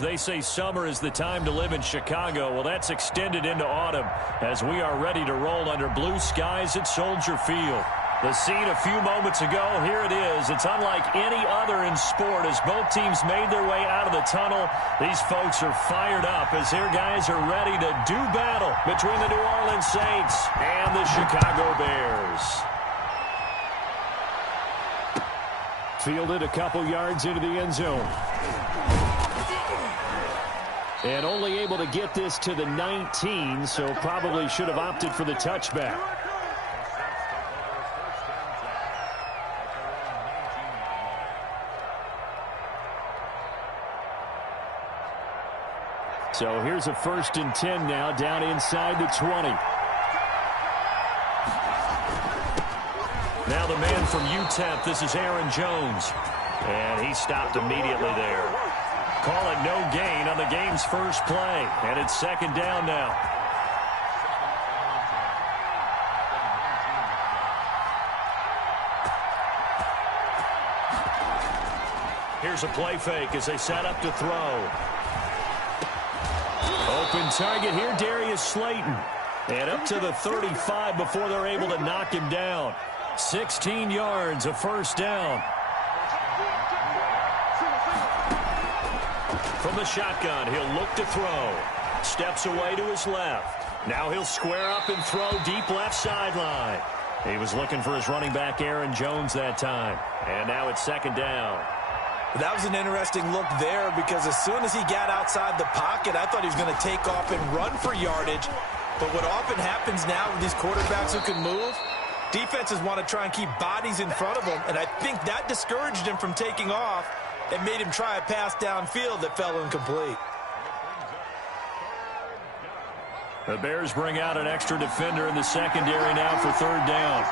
They say summer is the time to live in Chicago. Well, that's extended into autumn as we are ready to roll under blue skies at Soldier Field. The scene a few moments ago, here it is. It's unlike any other in sport as both teams made their way out of the tunnel. These folks are fired up as their guys are ready to do battle between the New Orleans Saints and the Chicago Bears. Fielded a couple yards into the end zone. And only able to get this to the 19, so probably should have opted for the touchback. So here's a 1st and 10 now, down inside the 20. Now the man from UTEP, this is Aaron Jones. And he stopped immediately there. Call it no gain on the game's first play. And it's 2nd down now. Here's a play fake as they set up to throw. Open target here, Darius Slayton. And up to the 35 before they're able to knock him down. 16 yards, a 1st down. From the shotgun, he'll look to throw. Steps away to his left. Now he'll square up and throw deep left sideline. He was looking for his running back, Aaron Jones, that time. And now it's 2nd down. That was an interesting look there because as soon as he got outside the pocket, I thought he was going to take off and run for yardage. But what often happens now with these quarterbacks who can move, defenses want to try and keep bodies in front of them, and I think that discouraged him from taking off and made him try a pass downfield that fell incomplete. The Bears bring out an extra defender in the secondary now for 3rd down.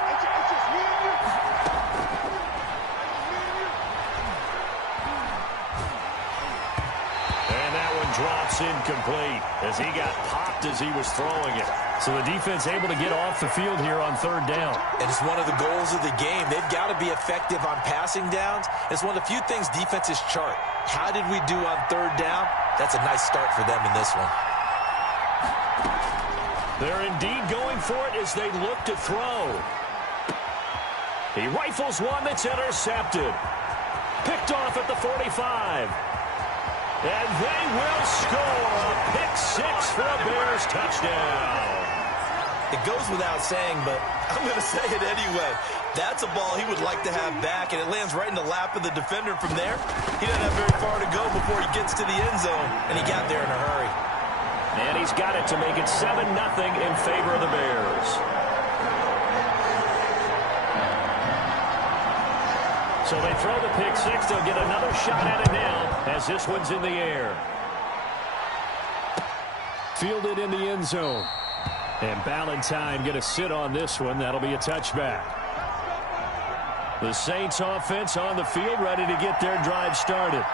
Drops incomplete as he got popped as he was throwing it. So the defense able to get off the field here on 3rd down. And it's one of the goals of the game. They've got to be effective on passing downs. It's one of the few things defenses chart. How did we do on 3rd down? That's a nice start for them in this one. They're indeed going for it as they look to throw. He rifles one that's intercepted. Picked off at the 45. And they will score a pick-6 for a Bears touchdown. It goes without saying, but I'm going to say it anyway. That's a ball he would like to have back, and it lands right in the lap of the defender from there. He doesn't have very far to go before he gets to the end zone, and he got there in a hurry. And he's got it to make it 7-0 in favor of the Bears. So they throw the pick-6. They'll get another shot at it now as this one's in the air. Fielded in the end zone. And Ballantyne going to sit on this one. That'll be a touchback. The Saints offense on the field, ready to get their drive started.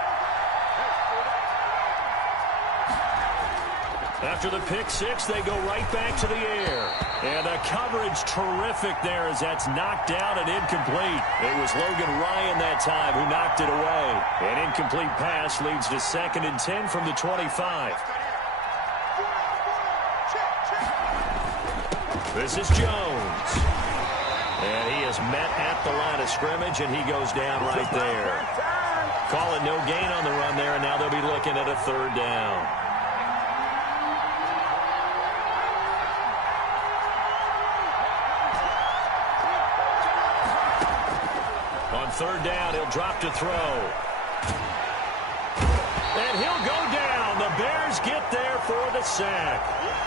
After the pick-6, they go right back to the air. And the coverage terrific there as that's knocked down and incomplete. It was Logan Ryan that time who knocked it away. An incomplete pass leads to 2nd and 10 from the 25. This is Jones. And he is met at the line of scrimmage, and he goes down right there. Call it no gain on the run there, and now they'll be looking at a 3rd down. On 3rd down, he'll drop to throw. And he'll go down. The Bears get there for the sack.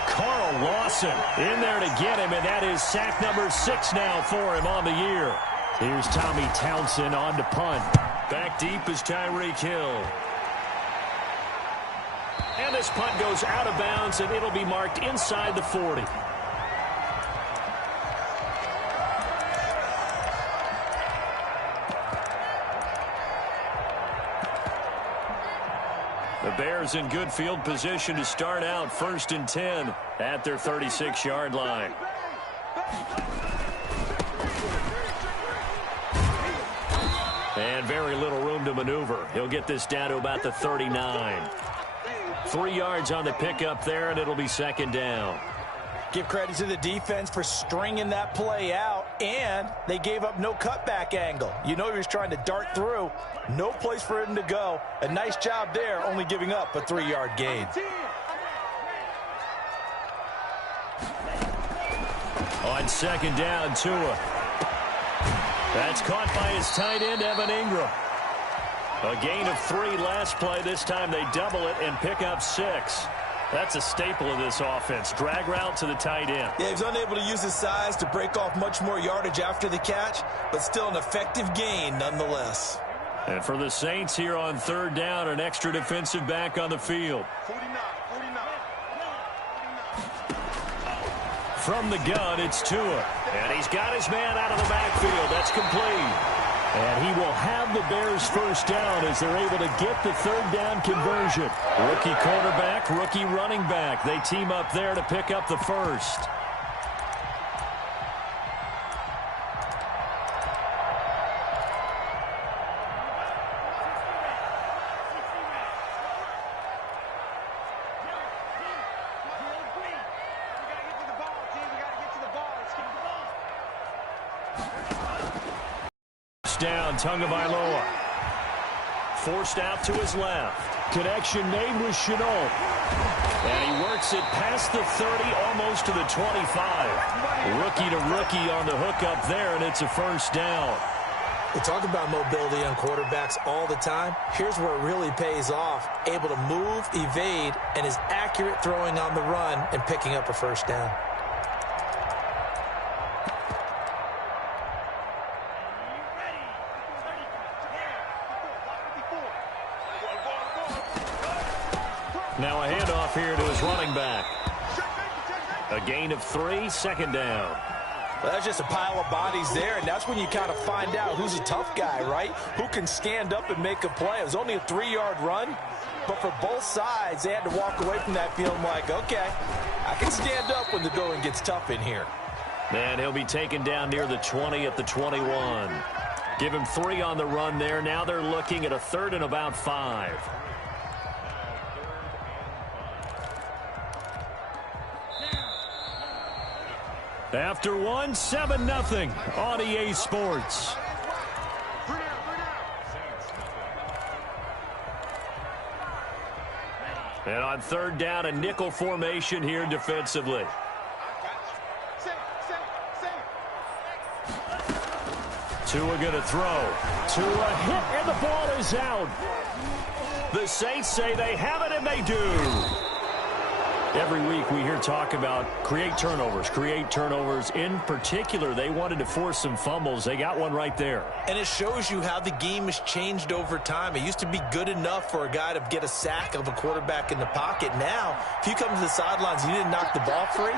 Carl Lawson in there to get him, and that is sack number 6 now for him on the year. Here's Tommy Townsend on to punt. Back deep is Tyreek Hill. And this punt goes out of bounds, and it'll be marked inside the 40. The Bears in good field position to start out 1st and 10 at their 36-yard line. And very little room to maneuver. He'll get this down to about the 39. 3 yards on the pickup there, and it'll be second down. Give credit to the defense for stringing that play out, and they gave up no cutback angle. You know he was trying to dart through. No place for him to go. A nice job there, only giving up a 3-yard gain. On second down, Tua. That's caught by his tight end, Evan Ingram. A gain of 3 last play. This time they double it and pick up 6. That's a staple of this offense. Drag route to the tight end. Yeah, he's unable to use his size to break off much more yardage after the catch, but still an effective gain nonetheless. And for the Saints here on third down, an extra defensive back on the field. 49. From the gun, it's Tua. And he's got his man out of the backfield. That's complete. And he will have the Bears first down as they're able to get the third down conversion. Rookie quarterback, rookie running back. They team up there to pick up the first. Down, Tagovailoa. Forced out to his left. Connection made with Shenault. And he works it past the 30, almost to the 25. Rookie to rookie on the hookup there, and it's a first down. We talk about mobility on quarterbacks all the time. Here's where it really pays off. Able to move, evade, and is accurate throwing on the run and picking up a first down. Now a handoff here to his running back. A gain of 3, second down. Well, that's just a pile of bodies there, and that's when you kind of find out who's a tough guy, right? Who can stand up and make a play. It was only a 3-yard run, but for both sides, they had to walk away from that feeling like, okay, I can stand up when the going gets tough in here. And he'll be taken down near the 20 at the 21. Give him 3 on the run there. Now they're looking at a third and about 5. After 1, 7-0 on EA Sports. And on third down, a nickel formation here defensively. Tua going to throw. Tua hit, and the ball is out. The Saints say they have it, and they do. Every week we hear talk about create turnovers. In particular, they wanted to force some fumbles. They got one right there. And it shows you how the game has changed over time. It used to be good enough for a guy to get a sack of a quarterback in the pocket. Now, if you come to the sidelines and you didn't knock the ball free,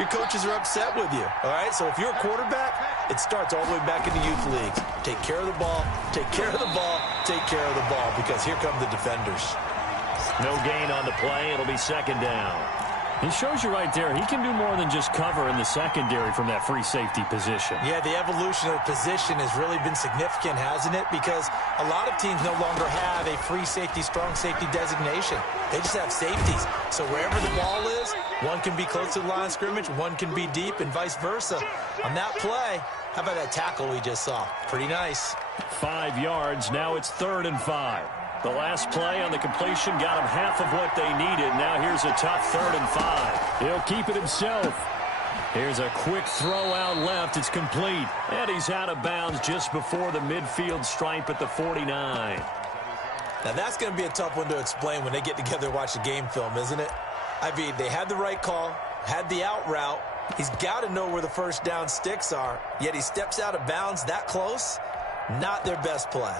your coaches are upset with you. All right, so if you're a quarterback, it starts all the way back in the youth leagues. Take care of the ball, take care of the ball, take care of the ball, because here come the defenders. No gain on the play. It'll be second down. He shows you right there, he can do more than just cover in the secondary from that free safety position. Yeah, the evolution of the position has really been significant, hasn't it? Because a lot of teams no longer have a free safety, strong safety designation. They just have safeties. So wherever the ball is, one can be close to the line of scrimmage, one can be deep, and vice versa. On that play, how about that tackle we just saw? Pretty nice. 5 yards. Now it's 3rd and 5. The last play on the completion got him half of what they needed. Now here's a tough 3rd and 5. He'll keep it himself. Here's a quick throw out left. It's complete. And he's out of bounds just before the midfield stripe at the 49. Now that's going to be a tough one to explain when they get together and watch the game film, isn't it? I mean, they had the right call, had the out route. He's got to know where the first down sticks are, yet he steps out of bounds that close. Not their best play.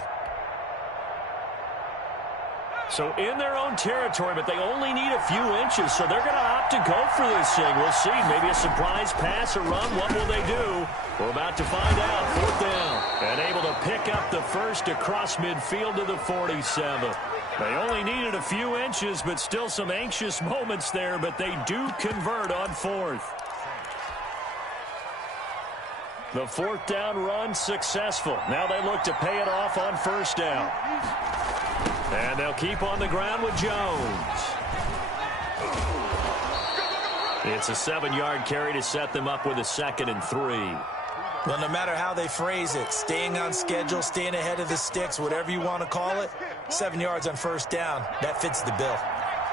So in their own territory, but they only need a few inches, so they're going to opt to go for this thing. We'll see. Maybe a surprise pass or run. What will they do? We're about to find out. 4th down. And able to pick up the first across midfield to the 47. They only needed a few inches, but still some anxious moments there, but they do convert on 4th. The 4th down run successful. Now they look to pay it off on 1st down. And they'll keep on the ground with Jones. It's a 7-yard carry to set them up with a 2nd and 3. Well, no matter how they phrase it, staying on schedule, staying ahead of the sticks, whatever you want to call it, 7 yards on first down, that fits the bill.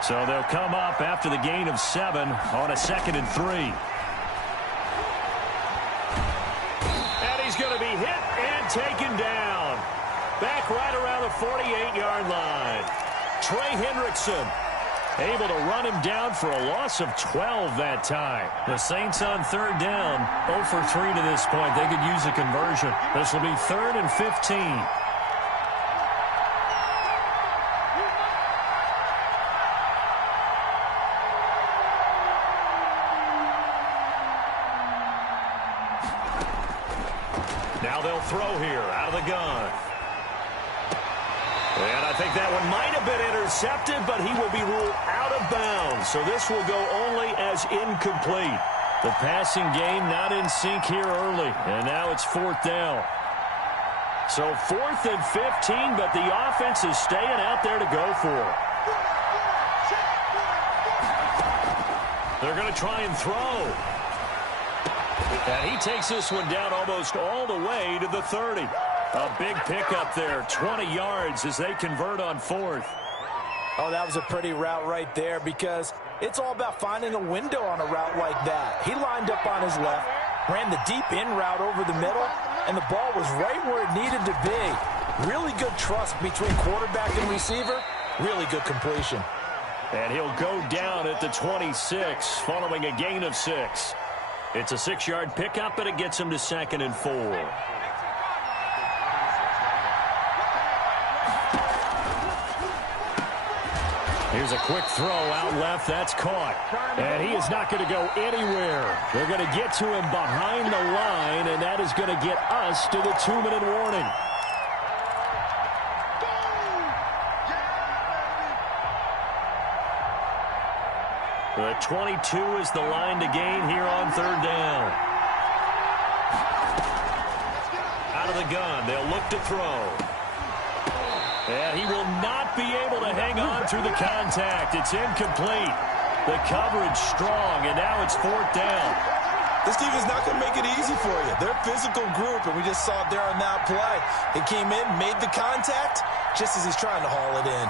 So they'll come up after the gain of 7 on a 2nd and 3. And he's going to be hit and taken down. Back right around the 48-yard line. Trey Hendrickson able to run him down for a loss of 12 that time. The Saints on 3rd down, 0 for 3 to this point. They could use a conversion. This will be 3rd and 15. Now they'll throw here out of the gun. And I think that one might have been intercepted, but he will be ruled out of bounds. So this will go only as incomplete. The passing game not in sync here early. And now it's 4th down. So 4th and 15, but the offense is staying out there to go for it. They're going to try and throw. And he takes this one down almost all the way to the 30. A big pickup there, 20 yards as they convert on 4th. Oh, that was a pretty route right there because it's all about finding a window on a route like that. He lined up on his left, ran the deep in route over the middle, and the ball was right where it needed to be. Really good trust between quarterback and receiver. Really good completion. And he'll go down at the 26 following a gain of 6. It's a 6-yard pickup, and it gets him to 2nd and 4. Here's a quick throw out left. That's caught. And he is not going to go anywhere. They're going to get to him behind the line, and that is going to get us to the 2-minute warning. The 22 is the line to gain here on 3rd down. Out of the gun. They'll look to throw. And he will not be able to hang on through the contact. It's incomplete. The coverage strong, and now it's 4th down. This team is not going to make it easy for you. They're a physical group, and we just saw it there on that play. They came in, made the contact, just as he's trying to haul it in.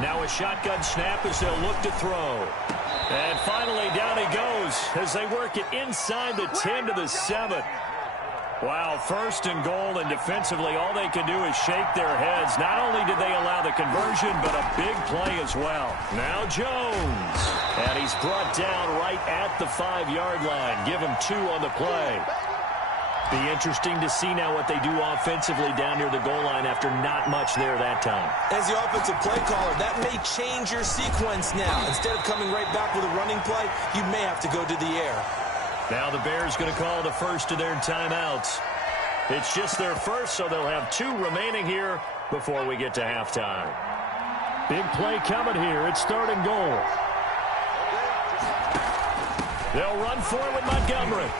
Now a shotgun snap as they'll look to throw. And finally, down he goes as they work it inside the 10 to the 7. Wow, 1st and goal, and defensively, all they can do is shake their heads. Not only did they allow the conversion, but a big play as well. Now Jones. And he's brought down right at the 5-yard line. Give him 2 on the play. Be interesting to see now what they do offensively down near the goal line after not much there that time. As the offensive play caller, that may change your sequence now. Instead of coming right back with a running play, you may have to go to the air. Now the Bears going to call the first of their timeouts. It's just their first, so they'll have 2 remaining here before we get to halftime. Big play coming here. It's 3rd and goal. They'll run for it with Montgomery.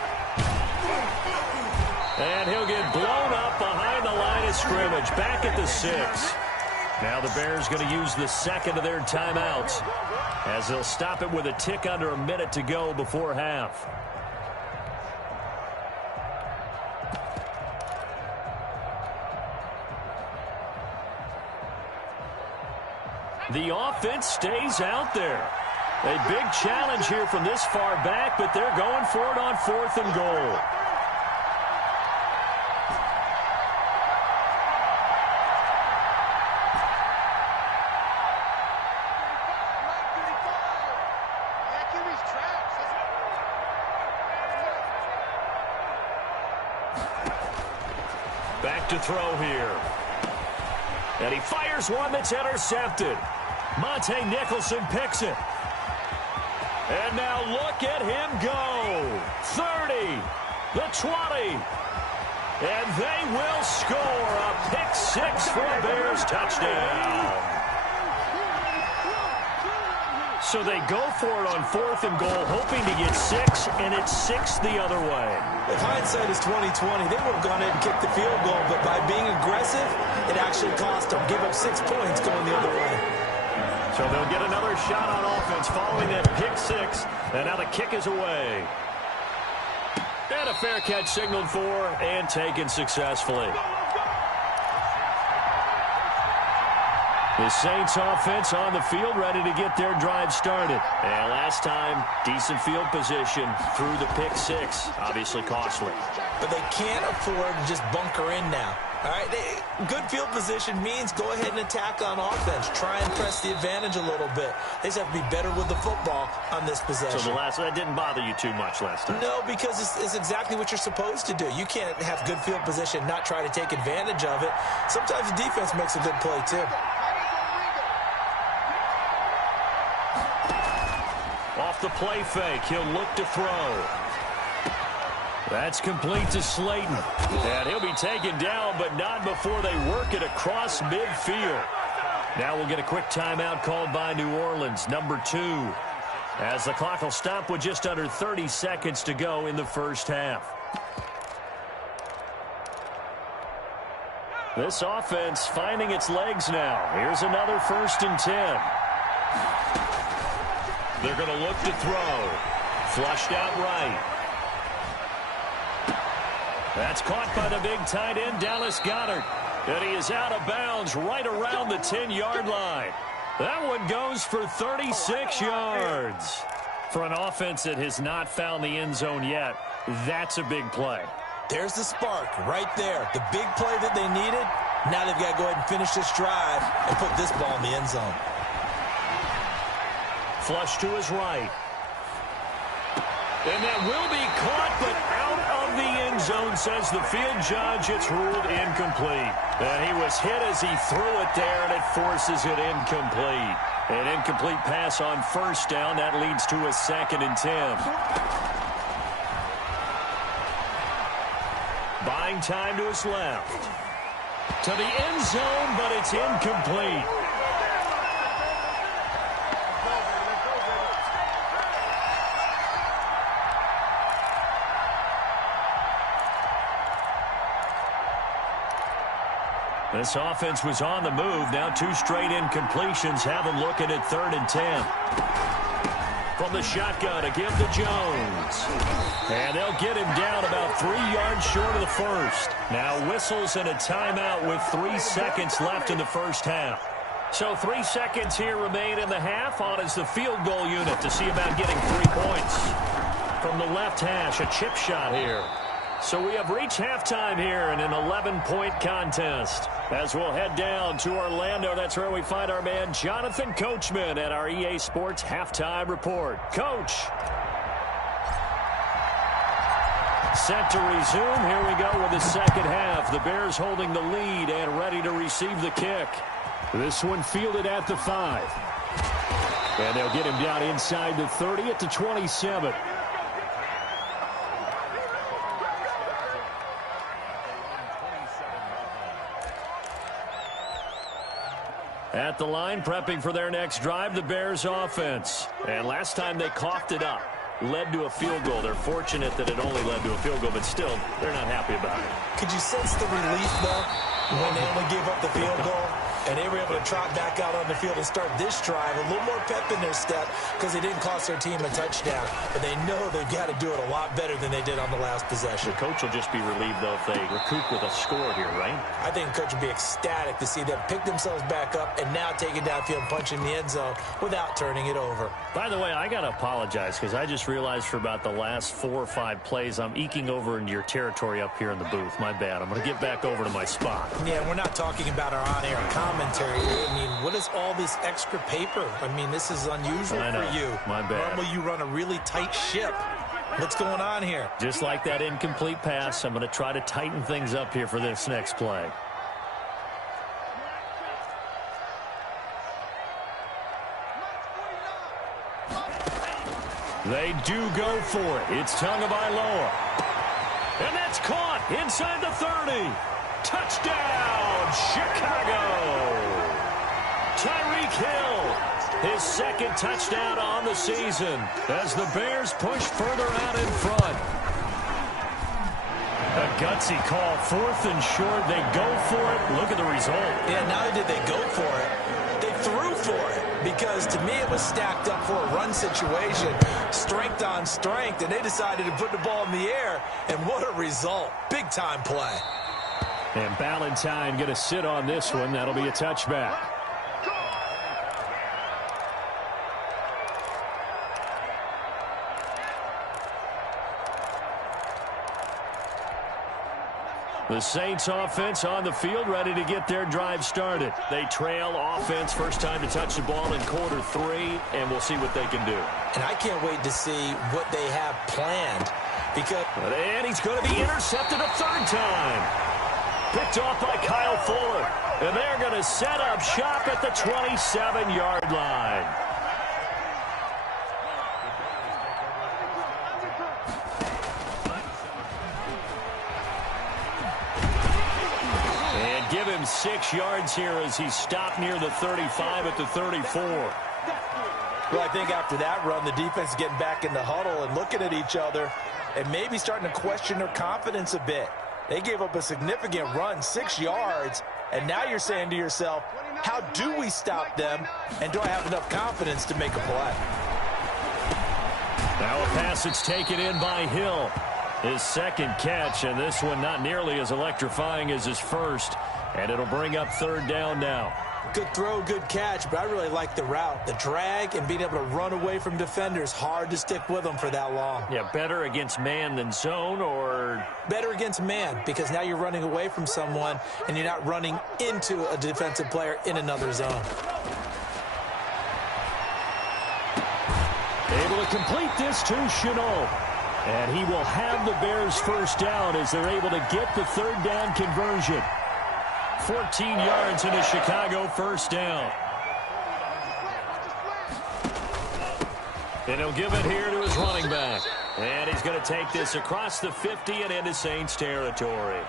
And he'll get blown up behind the line of scrimmage, back at the 6. Now the Bears going to use the 2nd of their timeouts as they'll stop it with a tick under a minute to go before half. The offense stays out there. A big challenge here from this far back, but they're going for it on 4th and goal. Back to throw here. And he fires one that's intercepted. Monte Nicholson picks it. And now look at him go. 30, the 20. And they will score a pick 6 for a Bears touchdown. So they go for it on 4th and goal, hoping to get 6, and it's 6 the other way. If hindsight is 20/20, they would have gone ahead and kicked the field goal, but by being aggressive, it actually cost them. Give up 6 points going the other way. So they'll get another shot on offense following that pick six, and now the kick is away. And a fair catch signaled for and taken successfully. The Saints offense on the field, ready to get their drive started. And last time, decent field position through the pick six. Obviously costly. But they can't afford to just bunker in now. All right, good field position means go ahead and attack on offense. Try and press the advantage a little bit. They just have to be better with the football on this possession. So that didn't bother you too much last time? No, because it's exactly what you're supposed to do. You can't have good field position, not try to take advantage of it. Sometimes the defense makes a good play, too. Off the play fake, he'll look to throw. That's complete to Slayton. And he'll be taken down, but not before they work it across midfield. Now we'll get a quick timeout called by New Orleans, number 2. As the clock will stop with just under 30 seconds to go in the first half. This offense finding its legs now. Here's another 1st and 10. They're going to look to throw. Flushed out right. That's caught by the big tight end, Dallas Goedert. And he is out of bounds right around the 10-yard line. That one goes for 36 yards. For an offense that has not found the end zone yet, that's a big play. There's the spark right there. The big play that they needed. Now they've got to go ahead and finish this drive and put this ball in the end zone. Flush to his right. And that will be caught, but out of the end zone, says the field judge. It's ruled incomplete. And he was hit as he threw it there, and it forces it incomplete. An incomplete pass on 1st down. That leads to a 2nd and 10. Buying time to his left. To the end zone, but it's incomplete. This offense was on the move. Now 2 straight incompletions have them looking at 3rd and 10. From the shotgun to give to Jones. And they'll get him down about 3 yards short of the first. Now whistles and a timeout with 3 seconds left in the first half. So 3 seconds here remain in the half. On is the field goal unit to see about getting 3 points. From the left hash, a chip shot here. So we have reached halftime here in an 11-point contest. As we'll head down to Orlando, that's where we find our man Jonathan Coachman at our EA Sports Halftime Report. Coach. Set to resume. Here we go with the second half. The Bears holding the lead and ready to receive the kick. This one fielded at the 5. And they'll get him down inside the 30 at the 27. At the line, prepping for their next drive, the Bears offense. And last time they coughed it up, led to a field goal. They're fortunate that it only led to a field goal, but still, they're not happy about it. Could you sense the relief, though, when they only gave up the field goal? And they were able to trot back out on the field and start this drive. A little more pep in their step because they didn't cost their team a touchdown. But they know they've got to do it a lot better than they did on the last possession. The coach will just be relieved, though, if they recoup with a score here, right? I think the coach will be ecstatic to see them pick themselves back up and now take it downfield and punch in the end zone without turning it over. By the way, I got to apologize because I just realized for about the last 4 or 5 plays, I'm eking over into your territory up here in the booth. My bad. I'm going to get back over to my spot. Yeah, we're not talking about our on-air commentary here. I mean, what is all this extra paper? I mean, this is unusual for you. My bad. Normally you run a really tight ship. What's going on here? Just like that incomplete pass, I'm going to try to tighten things up here for this next play. They do go for it. It's Tagovailoa. And that's caught inside the 30. Touchdown, Chicago. Tyreek Hill, his 2nd touchdown on the season as the Bears push further out in front. gutsy call. 4th and short. They go for it. Look at the result. Yeah, not only did they go for it, they threw for it. Because to me, it was stacked up for a run situation. Strength on strength. And they decided to put the ball in the air. And what a result. Big-time play. And Ballantyne going to sit on this one. That'll be a touchback. The Saints offense on the field, ready to get their drive started. They trail offense, first time to touch the ball in quarter 3, and we'll see what they can do. And I can't wait to see what they have planned. And he's going to be intercepted a 3rd time. Picked off by Kyle Fuller. And they're going to set up shop at the 27-yard line. Give him 6 yards here as he stopped near the 35 at the 34. Well, I think after that run, the defense is getting back in the huddle and looking at each other and maybe starting to question their confidence a bit. They gave up a significant run, 6 yards, and now you're saying to yourself, how do we stop them, and do I have enough confidence to make a play? Now a pass that's taken in by Hill. His 2nd catch, and this one not nearly as electrifying as his first. And it'll bring up 3rd down now. Good throw, good catch, but I really like the route. The drag and being able to run away from defenders, hard to stick with them for that long. Yeah, better against man than zone, or? Better against man, because now you're running away from someone and you're not running into a defensive player in another zone. Able to complete this to Chenault. And he will have the Bears first down as they're able to get the 3rd down conversion. 14 yards in a Chicago first down. And he'll give it here to his running back. And he's going to take this across the 50 and into Saints territory.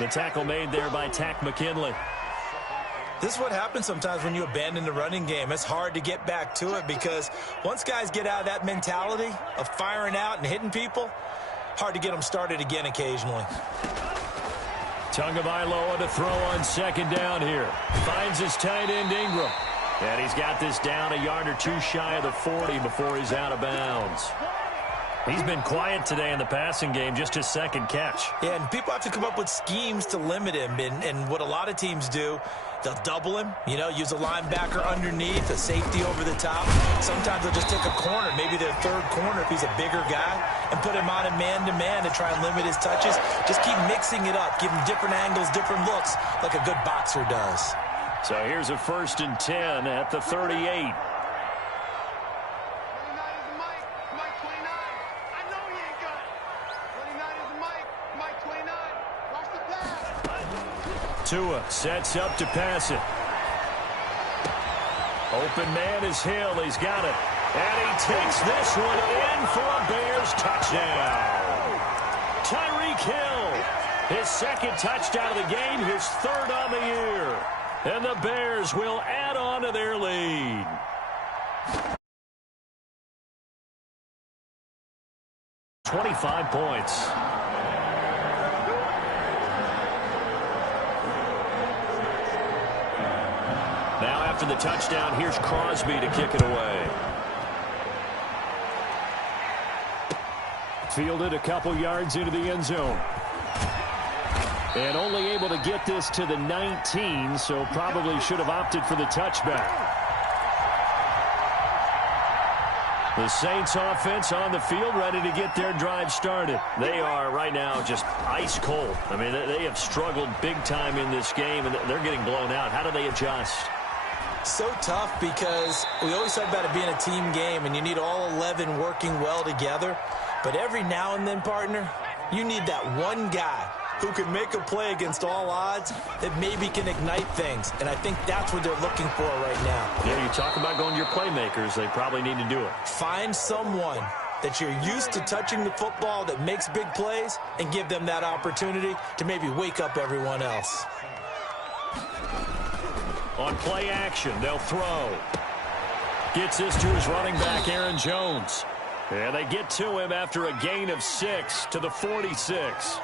The tackle made there by Tack McKinley. This is what happens sometimes when you abandon the running game. It's hard to get back to it because once guys get out of that mentality of firing out and hitting people, hard to get them started again occasionally. Tagovailoa to throw on 2nd down here. Finds his tight end Ingram. And he's got this down a yard or 2 shy of the 40 before he's out of bounds. He's been quiet today in the passing game, just his 2nd catch. Yeah, and people have to come up with schemes to limit him. And what a lot of teams do, they'll double him, use a linebacker underneath, a safety over the top. Sometimes they'll just take a corner, maybe their 3rd corner if he's a bigger guy, and put him on a man-to-man to try and limit his touches. Just keep mixing it up, give him different angles, different looks, like a good boxer does. So here's a 1st and 10 at the 38. Tua sets up to pass it. Open man is Hill. He's got it. And he takes this one in for a Bears touchdown. Tyreek Hill, his 2nd touchdown of the game, his 3rd on the year. And the Bears will add on to their lead. $25 points. Now after the touchdown, here's Crosby to kick it away. Fielded a couple yards into the end zone. And only able to get this to the 19, so probably should have opted for the touchback. The Saints offense on the field ready to get their drive started. They are right now just ice cold. I mean, they have struggled big time in this game, and they're getting blown out. How do they adjust? So tough because we always talk about it being a team game, and you need all 11 working well together. But every now and then, partner, you need that one guy who can make a play against all odds that maybe can ignite things. And I think that's what they're looking for right now. Yeah, you talk about going to your playmakers. They probably need to do it. Find someone that you're used to touching the football that makes big plays and give them that opportunity to maybe wake up everyone else. On play action, they'll throw. Gets this to his running back, Aaron Jones. And they get to him after a gain of 6 to the 46.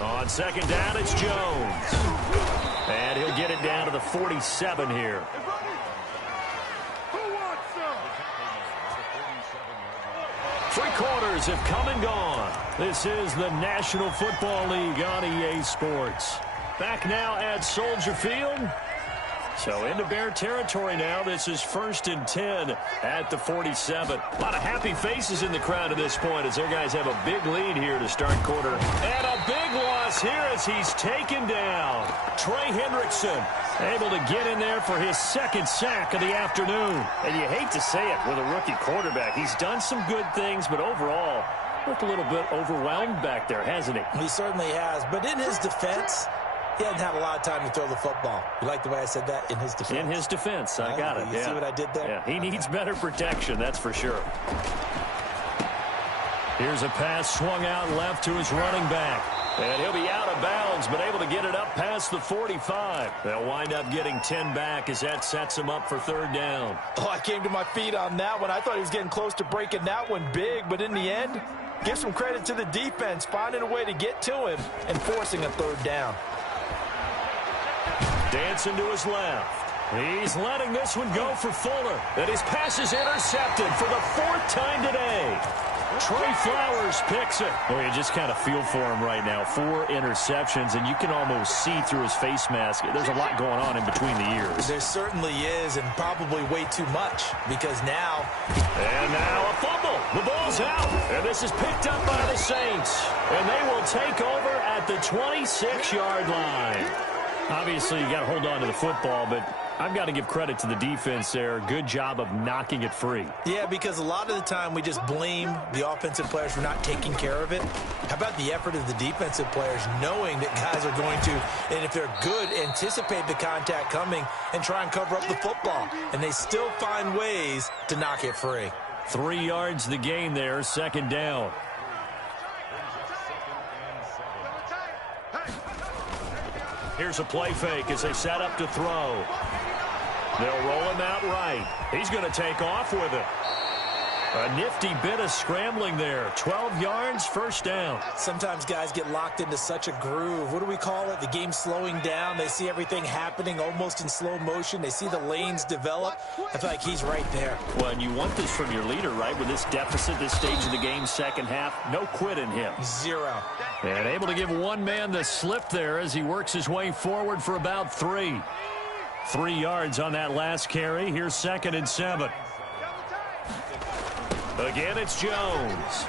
On second down, it's Jones. And he'll get it down to the 47 here. Three quarters have come and gone. This is the National Football League on EA Sports. Back now at Soldier Field. So into Bear territory now. This is 1st and 10 at the 47. A lot of happy faces in the crowd at this point as their guys have a big lead here to start quarter. And a big loss here as he's taken down. Trey Hendrickson able to get in there for his second sack of the afternoon. And you hate to say it with a rookie quarterback. He's done some good things, but overall looked a little bit overwhelmed back there, hasn't he? He certainly has. But in his defense, he hasn't had a lot of time to throw the football. You like the way I said that? In his defense. In his defense. I got it. You see what I did there? Yeah, he needs better protection, that's for sure. Here's a pass swung out left to his running back. And he'll be out of bounds, but able to get it up past the 45. They'll wind up getting 10 back as that sets him up for 3rd down. Oh, I came to my feet on that one. I thought he was getting close to breaking that one big, but in the end, give some credit to the defense, finding a way to get to him and forcing a 3rd down. Dancing to his left. He's letting this one go for Fuller. And his pass is intercepted for the 4th time today. Trey Flowers picks it. Well, you just kind of feel for him right now. 4 interceptions, and you can almost see through his face mask. There's a lot going on in between the ears. There certainly is, and probably way too much, because now... And now a fumble. The ball's out, and this is picked up by the Saints. And they will take over at the 26-yard line. Obviously, you got to hold on to the football, but I've got to give credit to the defense there. Good job of knocking it free. Yeah, because a lot of the time we just blame the offensive players for not taking care of it. How about the effort of the defensive players knowing that guys are going to, and if they're good, anticipate the contact coming and try and cover up the football. And they still find ways to knock it free. 3 yards the gain there, 2nd down. Here's a play fake as they set up to throw. They'll roll him out right. He's going to take off with it. A nifty bit of scrambling there. 12 yards, 1st down. Sometimes guys get locked into such a groove. What do we call it? The game's slowing down. They see everything happening almost in slow motion. They see the lanes develop. I feel like he's right there. Well, and you want this from your leader, right? With this deficit, this stage of the game, second half, no quit in him. 0. And able to give one man the slip there as he works his way forward for about 3. 3 yards on that last carry. Here's 2nd and 7. Again, it's Jones.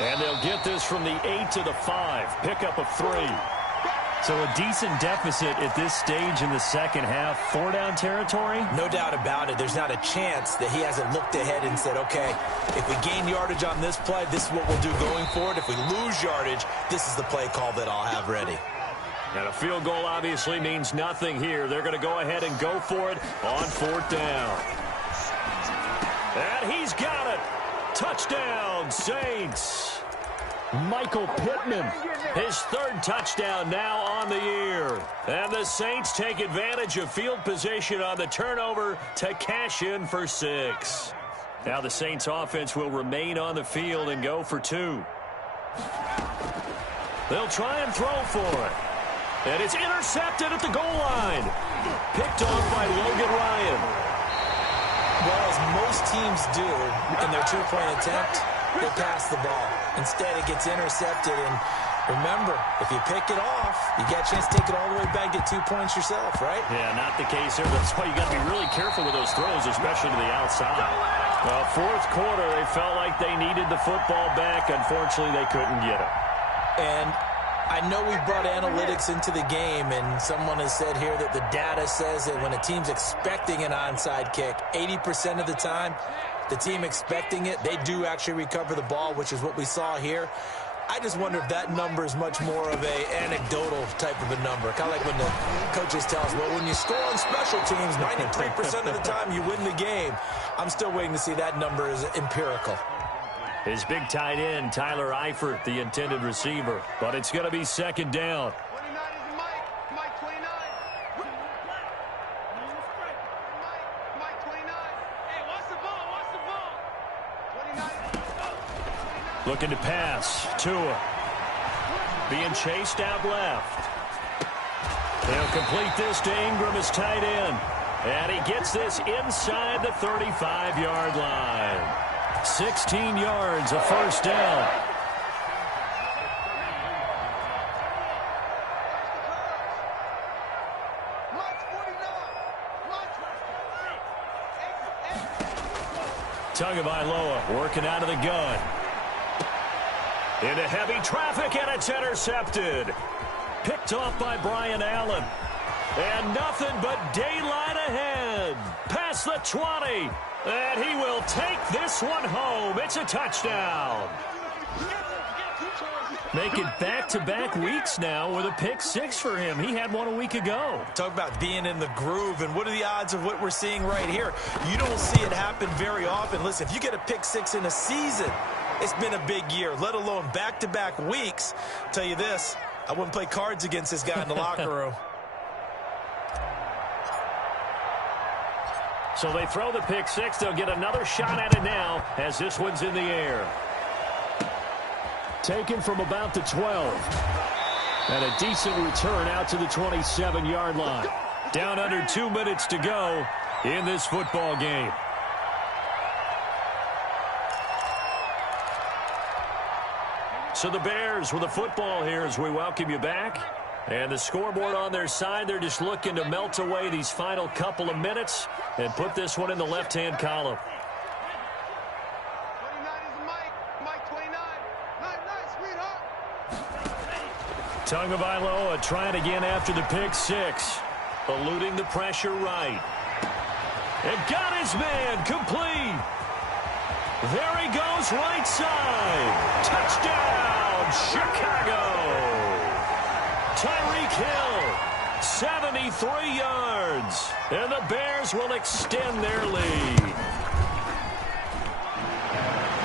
And they'll get this from the 8 to the 5. Pickup of 3. So a decent deficit at this stage in the second half. 4-down territory? No doubt about it. There's not a chance that he hasn't looked ahead and said, okay, if we gain yardage on this play, this is what we'll do going forward. If we lose yardage, this is the play call that I'll have ready. And a field goal obviously means nothing here. They're going to go ahead and go for it on 4th down. And he's got it. Touchdown, Saints. Michael Pittman, his 3rd touchdown now on the year. And the Saints take advantage of field position on the turnover to cash in for 6. Now the Saints offense will remain on the field and go for 2. They'll try and throw for it. And it's intercepted at the goal line. Picked off by Logan Ryan. Well, as most teams do in their 2-point attempt, they pass the ball. Instead, it gets intercepted. And remember, if you pick it off, you get a chance to take it all the way back, get 2 points yourself, right? Yeah, not the case here. That's why you got to be really careful with those throws, especially to the outside. Well, 4th quarter, they felt like they needed the football back. Unfortunately, they couldn't get it. And I know we brought analytics into the game, and someone has said here that the data says that when a team's expecting an onside kick, 80% of the time, the team expecting it, they do actually recover the ball, which is what we saw here. I just wonder if that number is much more of a anecdotal type of a number. Kind of like when the coaches tell us, well, when you score on special teams, 93% of the time you win the game. I'm still waiting to see that number is empirical. His big tight end, Tyler Eifert, the intended receiver. But it's going to be 2nd down. Looking to pass. Tua. Being chased out left. They'll complete this to Ingram as tight end. And he gets this inside the 35-yard line. 16 yards, a first down. Tagovailoa working out of the gun. Into heavy traffic, and it's intercepted. Picked off by Brian Allen. And nothing but daylight ahead. Past the 20. And he will take this one home. It's a touchdown. Make it back-to-back weeks now with a pick six for him. He had one a week ago. Talk about being in the groove, and what are the odds of what we're seeing right here? You don't see it happen very often. Listen, if you get a pick six in a season, it's been a big year, let alone back-to-back weeks. Tell you this, I wouldn't play cards against this guy in the locker room. So they throw the pick six. They'll get another shot at it now as this one's in the air. Taken from about the 12. And a decent return out to the 27-yard line. Down under 2 minutes to go in this football game. So the Bears with the football here as we welcome you back. And the scoreboard on their side, they're just looking to melt away these final couple of minutes and put this one in the left-hand column. 29 is Mike 29. Nice, sweetheart. Tagovailoa trying again after the pick six. Eluding the pressure right. And got his man complete. There he goes right side. Touchdown, Chicago. Tyreek Hill, 73 yards. And the Bears will extend their lead.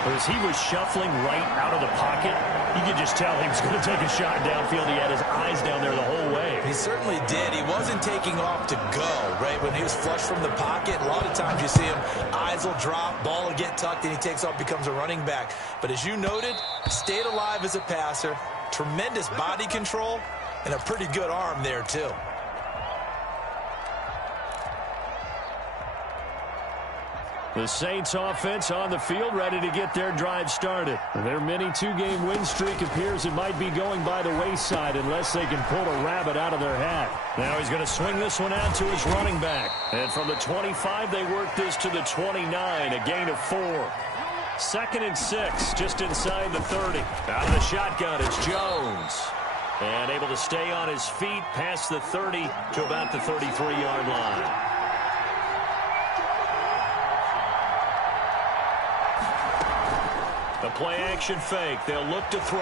As he was shuffling right out of the pocket, you could just tell he was going to take a shot downfield. He had his eyes down there the whole way. He certainly did. He wasn't taking off to go, right? When he was flush from the pocket, a lot of times you see him, eyes will drop, ball will get tucked, and he takes off, becomes a running back. But as you noted, stayed alive as a passer, tremendous body control, and a pretty good arm there, too. The Saints offense on the field, ready to get their drive started. Their mini two-game win streak appears it might be going by the wayside unless they can pull a rabbit out of their hat. Now he's going to swing this one out to his running back. And from the 25, they work this to the 29, a gain of 4. 2nd and 6, just inside the 30. Out of the shotgun, it's Jones. And able to stay on his feet past the 30 to about the 33-yard line. The play-action fake. They'll look to throw.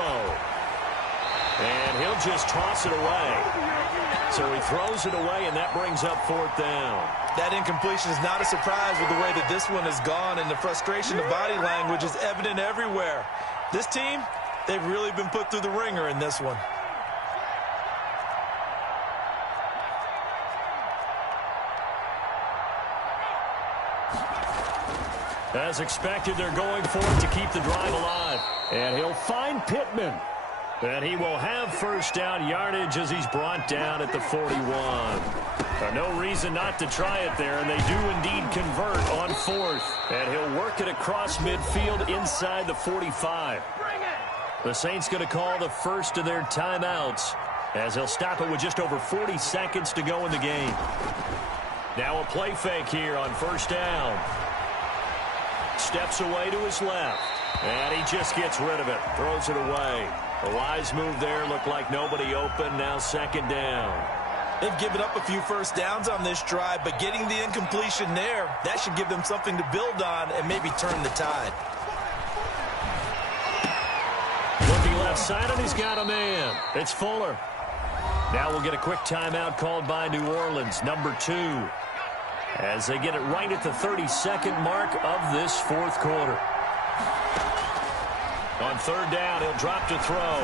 And he'll just toss it away. So he throws it away, and that brings up 4th down. That incompletion is not a surprise with the way that this one has gone, and the frustration, the body language is evident everywhere. This team, they've really been put through the ringer in this one. As expected, they're going for it to keep the drive alive. And he'll find Pittman. And he will have first down yardage as he's brought down at the 41. No reason not to try it there, and they do indeed convert on 4th. And he'll work it across midfield inside the 45. The Saints going to call the first of their timeouts as they'll stop it with just over 40 seconds to go in the game. Now a play fake here on first down. Steps away to his left. And he just gets rid of it. Throws it away. A wise move there. Looked like nobody open. Now 2nd down. They've given up a few first downs on this drive, but getting the incompletion there, that should give them something to build on and maybe turn the tide. Looking left side, and he's got a man. It's Fuller. Now we'll get a quick timeout called by New Orleans, number 2. As they get it right at the 32nd mark of this 4th quarter. On 3rd down, he'll drop to throw.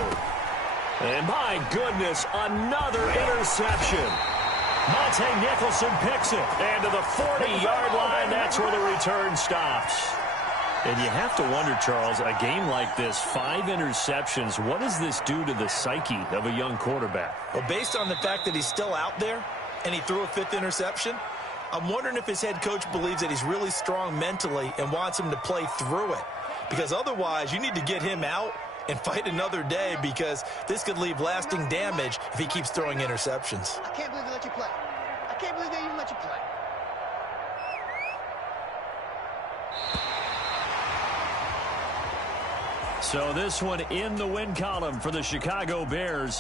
And my goodness, another interception. Monte Nicholson picks it. And to the 40-yard line, that's where the return stops. And you have to wonder, Charles, a game like this, 5 interceptions, what does this do to the psyche of a young quarterback? Well, based on the fact that he's still out there and he threw a 5th interception, I'm wondering if his head coach believes that he's really strong mentally and wants him to play through it. Because otherwise, you need to get him out and fight another day, because this could leave lasting damage if he keeps throwing interceptions. I can't believe they let you play. I can't believe they even let you play. So this one in the win column for the Chicago Bears.